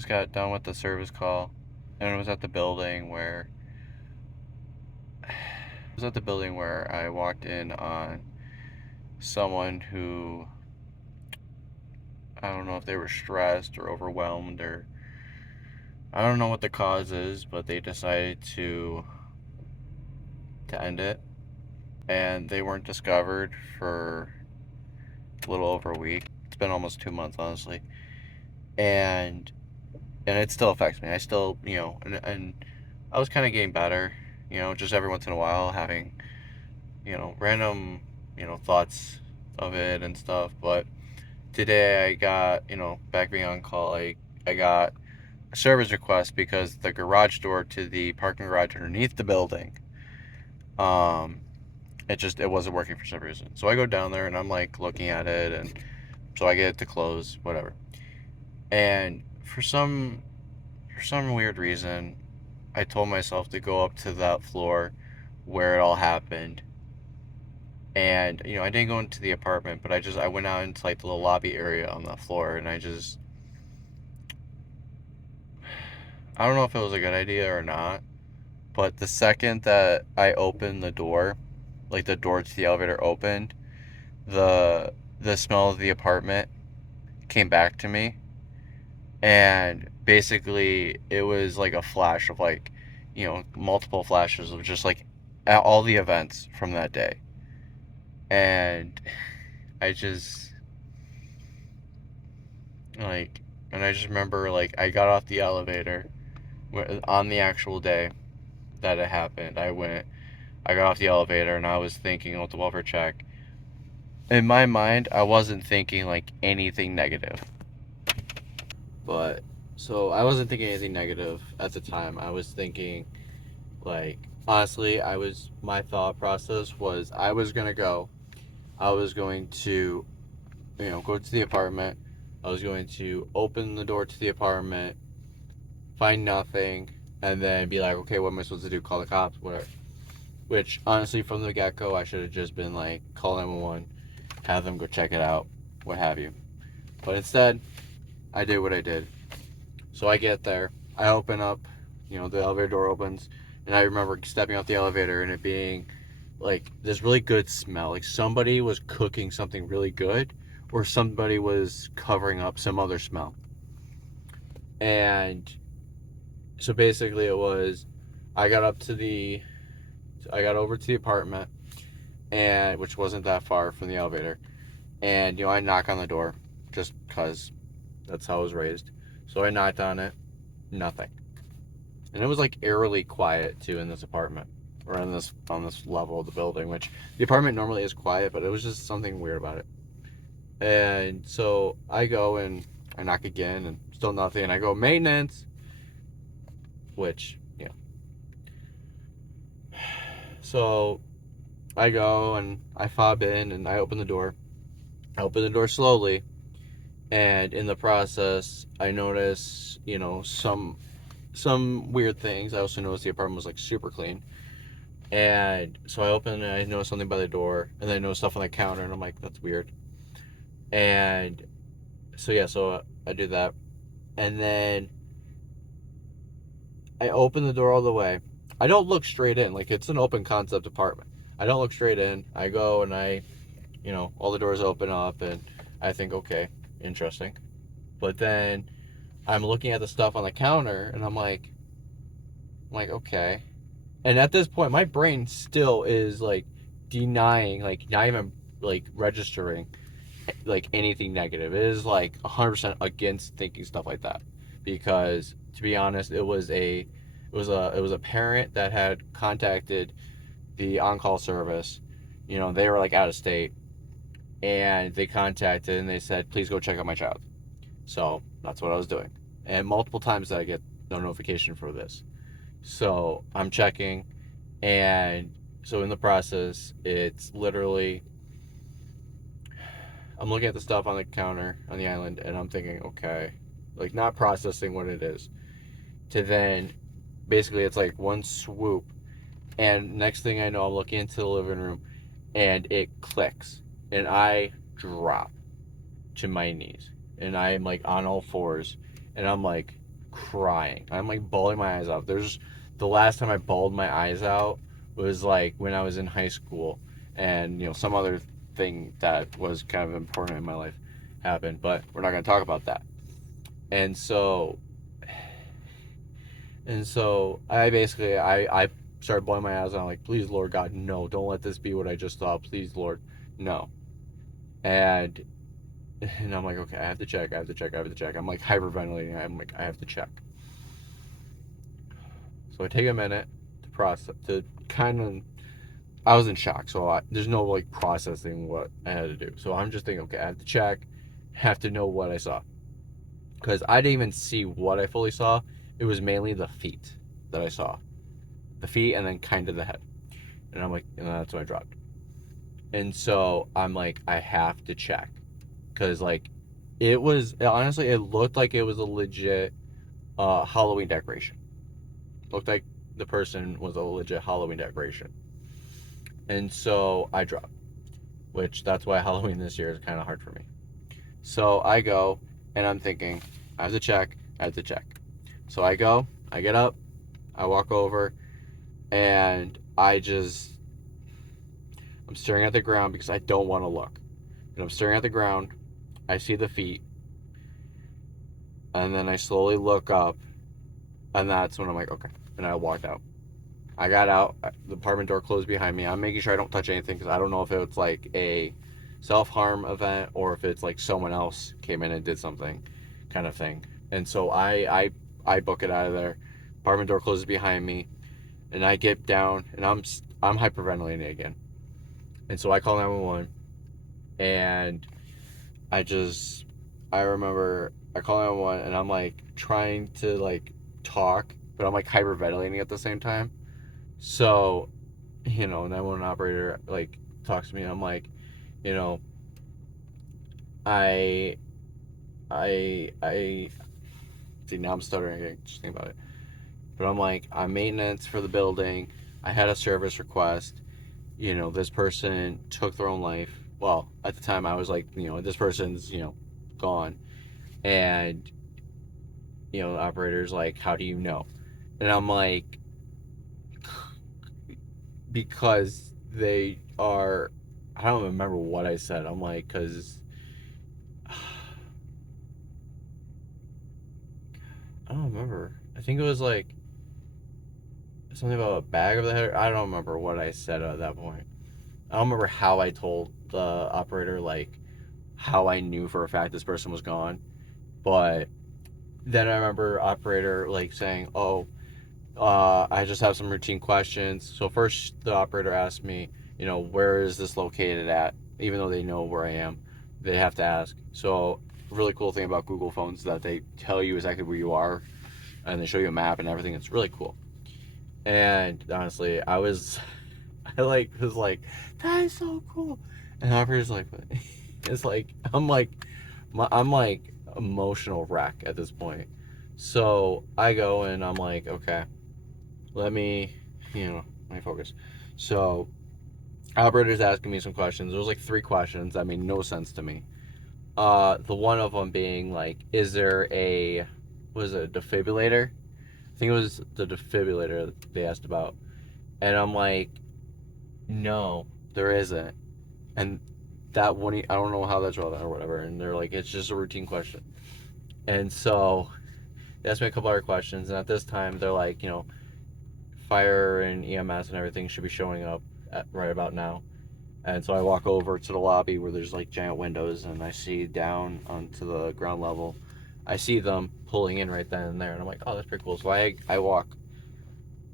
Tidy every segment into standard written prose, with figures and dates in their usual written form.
just got done with the service call, and it was at the building where I walked in on someone who, I don't know if they were stressed or overwhelmed, or I don't know what the cause is, but they decided to end it, and they weren't discovered for a little over a week. It's been almost 2 months, honestly, and it still affects me. I still, and I was kind of getting better, just every once in a while having, random, thoughts of it and stuff. But today I got, back being on call, I got a service request because the garage door to the parking garage underneath the building, um, it wasn't working for some reason. So I go down there and I'm like looking at it, and so I get it to close, whatever. And for some weird reason, I told myself to go up to that floor where it all happened. And I didn't go into the apartment, but I went out into like the little lobby area on the floor, and I don't know if it was a good idea or not, but the second that I opened the door, like the door to the elevator opened, the smell of the apartment came back to me, and basically it was like a flash of like, multiple flashes of just like all the events from that day. And I just like and I just remember like I got off the elevator on the actual day that it happened. I got off the elevator and I was thinking with the welfare check. In my mind, I wasn't thinking like anything negative. But so I wasn't thinking anything negative at the time. I was thinking like honestly, my thought process was I was going to, go to the apartment. I was going to open the door to the apartment, find nothing, and then be like, okay, what am I supposed to do? Call the cops, whatever. Which honestly, from the get go, I should have just been like, call 911, have them go check it out, what have you. But instead, I did what I did. So I get there, I open up, the elevator door opens, and I remember stepping off the elevator and it being like this really good smell. Like somebody was cooking something really good, or somebody was covering up some other smell. And so basically, I got up to the, I got over to the apartment, and which wasn't that far from the elevator, and I knock on the door, just cause that's how I was raised. So I knocked on it, nothing, and it was like eerily quiet too in this apartment, or on this level of the building, which the apartment normally is quiet, but it was just something weird about it. And so I go and I knock again, and still nothing, and I go maintenance, which so I go and I fob in and I open the door. I open the door slowly, and in the process, I notice some weird things. I also noticed the apartment was like super clean, and so I open and I notice something by the door, and then I notice stuff on the counter, and I'm like, that's weird. And so yeah, so I do that, and then I open the door all the way. I don't look straight in, like it's an open concept apartment. I don't look straight in. I go and all the doors open up, and I think, okay, interesting. But then I'm looking at the stuff on the counter, and I'm like, okay. And at this point, my brain still is like denying, like not even like registering like anything negative. It is like 100% against thinking stuff like that, because to be honest, it was a parent that had contacted the on-call service. They were like out of state, and they contacted and they said, please go check out my child. So that's what I was doing. And multiple times I get no notification for this. So I'm checking, and so in the process, it's literally, I'm looking at the stuff on the counter on the island, and I'm thinking, okay, like not processing what it is. To then, basically, it's like one swoop, and next thing I know, I'm looking into the living room, and it clicks, and I drop to my knees, and I am like on all fours, and I'm like, crying. I'm like bawling my eyes out. There's the last time I bawled my eyes out was like when I was in high school, and some other thing that was kind of important in my life happened, but we're not going to talk about that. And so I started bawling my eyes out, like, please Lord God, no, don't let this be what I just saw, please Lord, no. And I'm like, okay, I have to check. I'm like hyperventilating. I'm like, I have to check. So I take a minute to process, to kind of, I was in shock. So there's no like processing what I had to do. So I'm just thinking, okay, I have to check, have to know what I saw. Because I didn't even see what I fully saw. It was mainly the feet that I saw. The feet and then kind of the head. And I'm like, and that's when I dropped. And so I'm like, I have to check. Because like, honestly, it looked like it was a legit Halloween decoration. Looked like the person was a legit Halloween decoration. And so I dropped, which that's why Halloween this year is kind of hard for me. So I go and I'm thinking, I have to check, I have to check. So I go, I get up, I walk over, and I'm staring at the ground because I don't want to look. And I'm staring at the ground, I see the feet, and then I slowly look up, and that's when I'm like, okay. And I walked out. I got out. The apartment door closed behind me. I'm making sure I don't touch anything because I don't know if it's like a self-harm event or if it's like someone else came in and did something, kind of thing. And so I book it out of there. Apartment door closes behind me, and I get down and I'm hyperventilating again. And so I call 911, and I just I remember I call 911 and I'm like trying to like talk, but I'm like hyperventilating at the same time. So 911 operator like talks to me. And I'm like, you know, I, I see now I'm stuttering again. Just think about it. But I'm like, I'm maintenance for the building. I had a service request. This person took their own life. Well, at the time I was like, this person's gone, and the operator's like, how do you know? And I'm like, because they are. I don't remember what I said. I'm like, because I don't remember. I think it was like something about a bag of the head. I don't remember what I said at that point. I don't remember how I told the operator like how I knew for a fact this person was gone. But then I remember operator like saying, "Oh, I just have some routine questions." So first the operator asked me, where is this located at? Even though they know where I am, they have to ask. So really cool thing about Google phones is that they tell you exactly where you are, and they show you a map and everything. It's really cool. And honestly, I was like, that is so cool. And operator's like, it's like, I'm like emotional wreck at this point. So I go and I'm like, okay, let me, let me focus. So operator's asking me some questions. There was like three questions that made no sense to me. The one of them being like, is there a, was it a defibrillator? I think it was the defibrillator they asked about. And I'm like, no, there isn't. And that one, I don't know how that's relevant or whatever. And they're like, it's just a routine question. And so they asked me a couple other questions. And at this time, they're like, fire and EMS and everything should be showing up right about now. And so I walk over to the lobby where there's like giant windows, and I see down onto the ground level. I see them pulling in right then and there, and I'm like, oh, that's pretty cool. So I walk.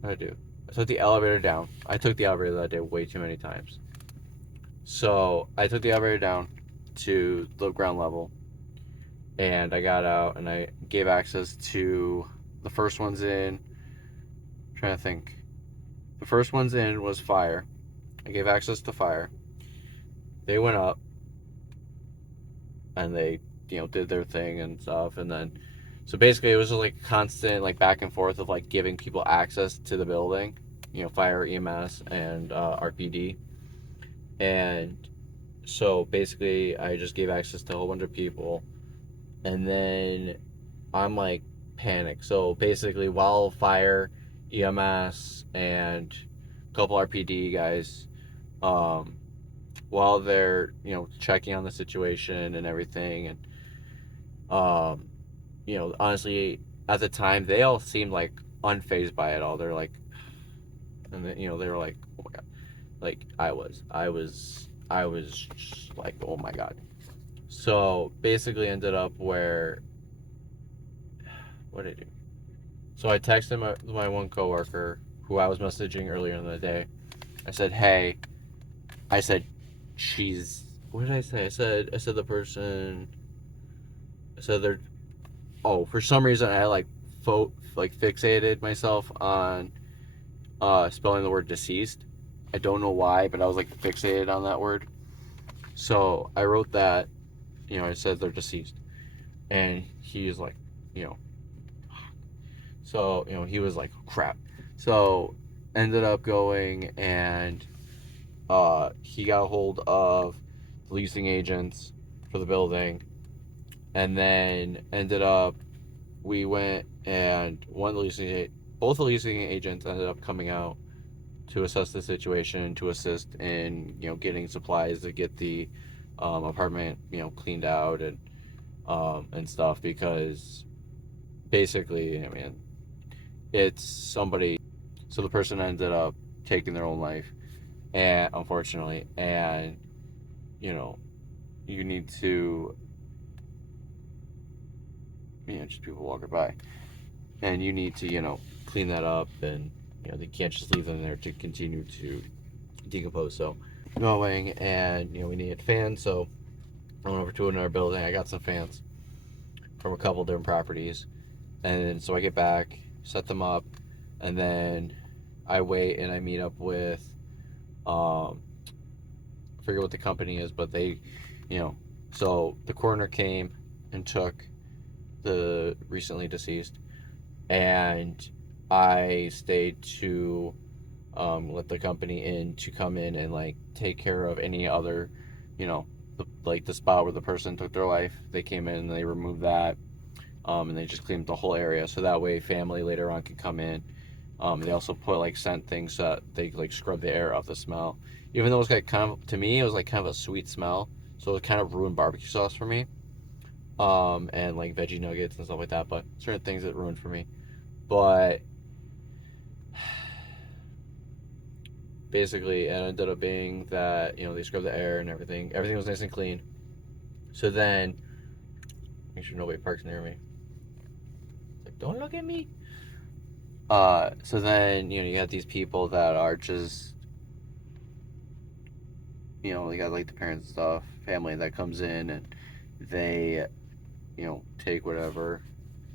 What did I do? I took the elevator down. I took the elevator that day way too many times. So I took the elevator down to the ground level, and I got out and I gave access to the first ones in. I'm trying to think. The first ones in was fire. I gave access to fire. They went up and they did their thing and stuff, and then so basically it was just like constant like back and forth of like giving people access to the building, fire, EMS, and RPD. And so basically I just gave access to a whole bunch of people, and then I'm like panic. So basically, while fire, EMS, and a couple RPD guys, um, while they're checking on the situation and everything, and um, honestly, at the time they all seemed like unfazed by it all. They're like, and then, they were like, oh my god, like I was just like, oh my god. So basically, ended up where what did I do? So I texted my one coworker who I was messaging earlier in the day. I said, hey, I said, she's. What did I say? I said the person. I said they're. Oh, for some reason I fixated myself on spelling the word deceased. I don't know why, but I was like fixated on that word. So I wrote that. I said they're deceased, and he is like, you know. So he was like, crap. So ended up going and he got a hold of the leasing agents for the building, and then ended up we went and both the leasing agents ended up coming out to assess the situation, to assist in getting supplies to get the apartment cleaned out and stuff, because basically, I mean, it's somebody. So the person ended up taking their own life, and unfortunately, and you know you need to, just people walking by, and you need to clean that up, and they can't just leave them there to continue to decompose. So going, and we needed fans, so I went over to another building. I got some fans from a couple different properties, and so I get back, set them up, and then I wait and I meet up with I forget what the company is, but they, so the coroner came and took the recently deceased, and I stayed to let the company in to come in and like take care of any other, the spot where the person took their life. They came in and they removed that, and they just cleaned the whole area, so that way family later on could come in. They also put like scent things so that they like scrub the air off the smell. Even though it was like kind of, to me, it was like kind of a sweet smell, so it kind of ruined barbecue sauce for me. And like veggie nuggets and stuff like that, but certain things it ruined for me. But basically, it ended up being that they scrubbed the air and everything. Everything was nice and clean. So then, make sure nobody parks near me. It's like, don't look at me. So then you have these people that are just they got like the parents and stuff, family that comes in, and they take whatever,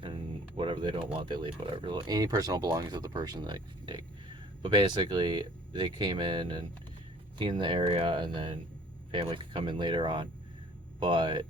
and whatever they don't want they leave, whatever, any personal belongings of the person they can take. But basically they came in and cleaned the area, and then family could come in later on. But